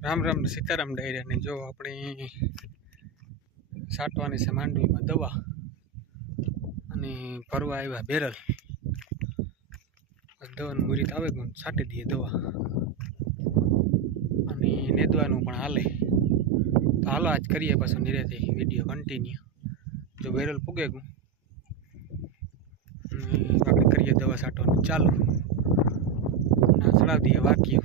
Ram Ram Sitaram diarrhoea ने जो अपनी साटवानी से मांडवी में दवा अने भरवा आव्या बेरल दवा मुरीत आवे साटी दिए दवा अने नेदवानुं पण हाले तो हालो आज करिए पाछो निराते विडियो कंटीन्यू जो बेरल पुगे गयुं આપણે કરીએ દવા છાંટવાનું ચાલુ ના ચડાવી દઈએ વાક્યું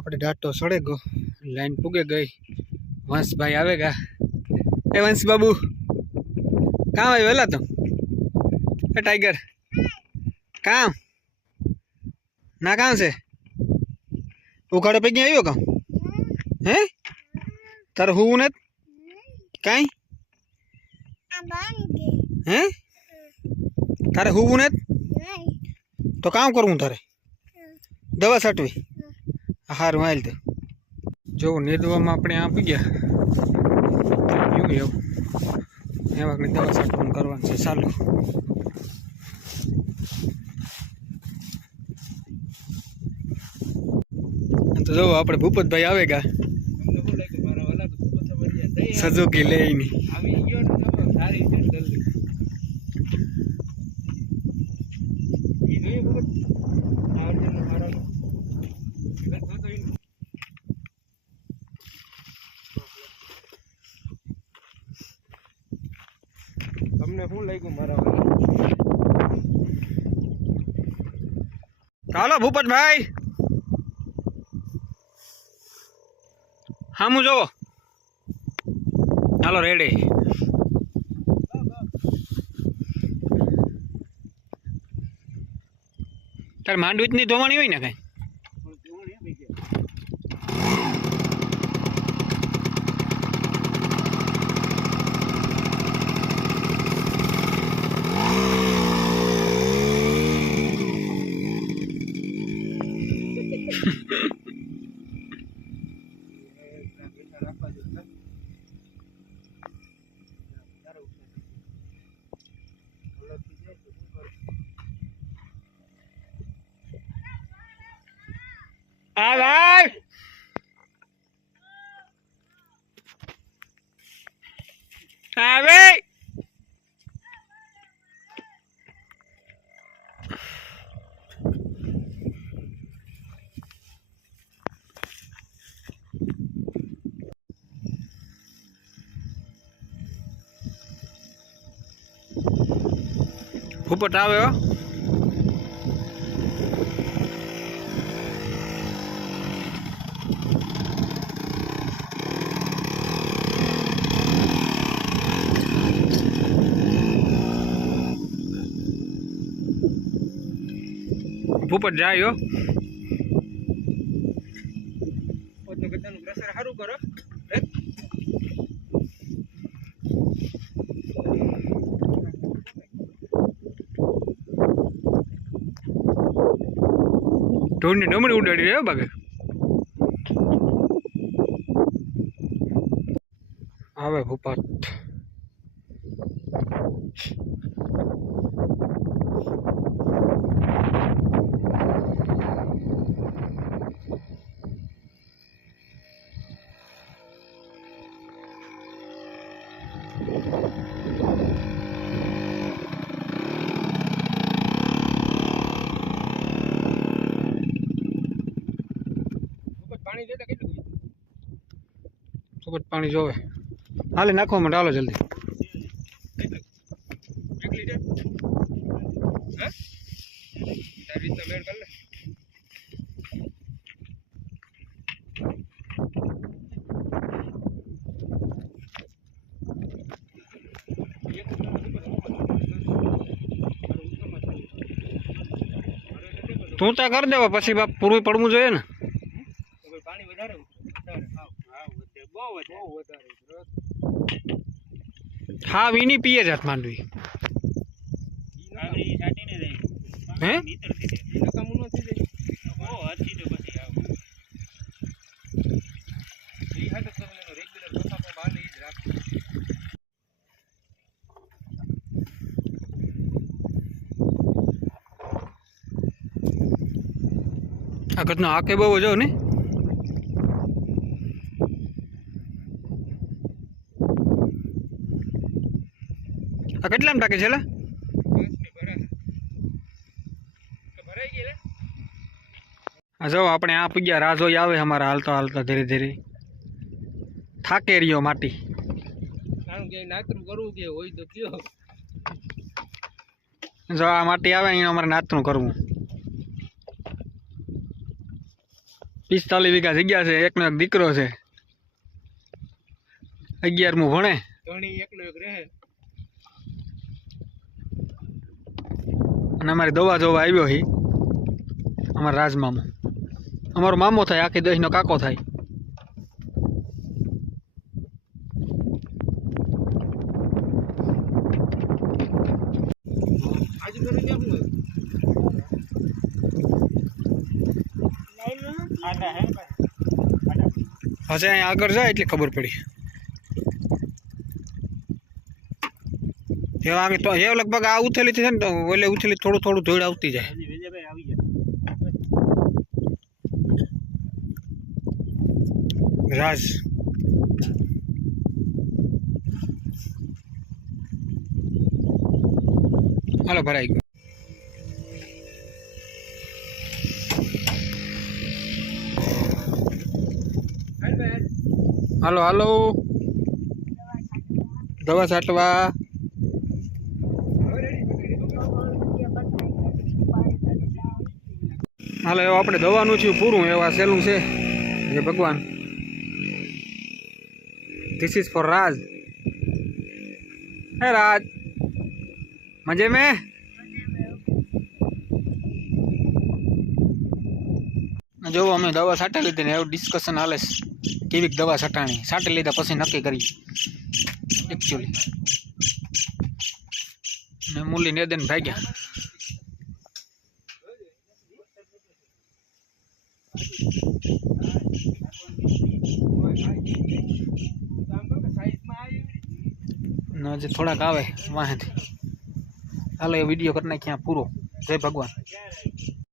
अपने डाटो सड़े गो लाइन पुगे गई वंश भाई आवेगा ए वंश बाबू कहाँ भाई वेला तो ए टाइगर कहाँ ना कहाँ से उखाड़े पे आयो कहाँ हैं तार हूँ ने कहीं हैं तारे हूँ ने तो काम करूँ तारे दवा छाटवी हार वाइल तो जो नेदवा में अपने आपी गया यूँ एवं एवं दवा छाटવાનું કરવાનું છે ચાલુ तो जो આપણે ભૂપતભાઈ આવેગા સજોકી લઈને તમને શું લાગ્યું મારા ચાલો ભૂપતભાઈ હામું જોવો ચાલો રેડી તારે માંડવી જ નહીં ધોવાણી હોય ને કઈ भाई भाई भूपत आवे हो भूपत जाए हो प्रेशर सारू करो ढोरनी डमरी उडाड़ी रहे बागे आवे भूपत पानी जोवे हाले नाखो में डालो जल्दी તું ત્યાં કરી દેવા પછી બાપ પૂરું પડવું જોઈએ ને. હા વીની પીએ જાત માંડવી હે આ ઘટનો આકે બહુ જાવ ને આ કેટલામ ટાકે છે લા જો આપણે આ પૂગ્યા રાજો આવે અમારા હાલતા હાલતા ધીરે ધીરે થાકે રહ્યો માટી જો આ માટી આવે એને અમારે નાતનું કરવું 45 વીઘા જગ્યા છે એકનો એક દીકરો છે 11મું ભણે અને અમારી દવા જોવા આવ્યો હી અમારા રાજમામો અમારો મામો થાય આખી દહીંનો કાકો થાય હશે અહીંયા આગળ જાય એટલે ખબર પડી તો એ લગભગ આ ઉથેલી છે ને તો ઓલે ઉથેલી થોડું થોડું ધોળ આવતી જાય રાજ હાલો ભરાઈ ગયું હાલો હાલો દવા છાંટવા હાલો એવું આપણે દવાનું થયું પૂરું એવા સહેલું છે જે ભગવાન ધીસ ઇઝ ફોર રાજ હે રાજ મજે મેં જો અમે દવા છાંટી લીધી ને એવું ડિસ્કશન હાલે કેવી દવા છટાણી છાંટી લીધા પછી નક્કી કરી એકચ્યુઅલી ને મૂલી નેદન ભાગ્યા જે થોડાક આવે વાહેથી હાલો એ વિડીયો કરી નાખ્યા પૂરો જય ભગવાન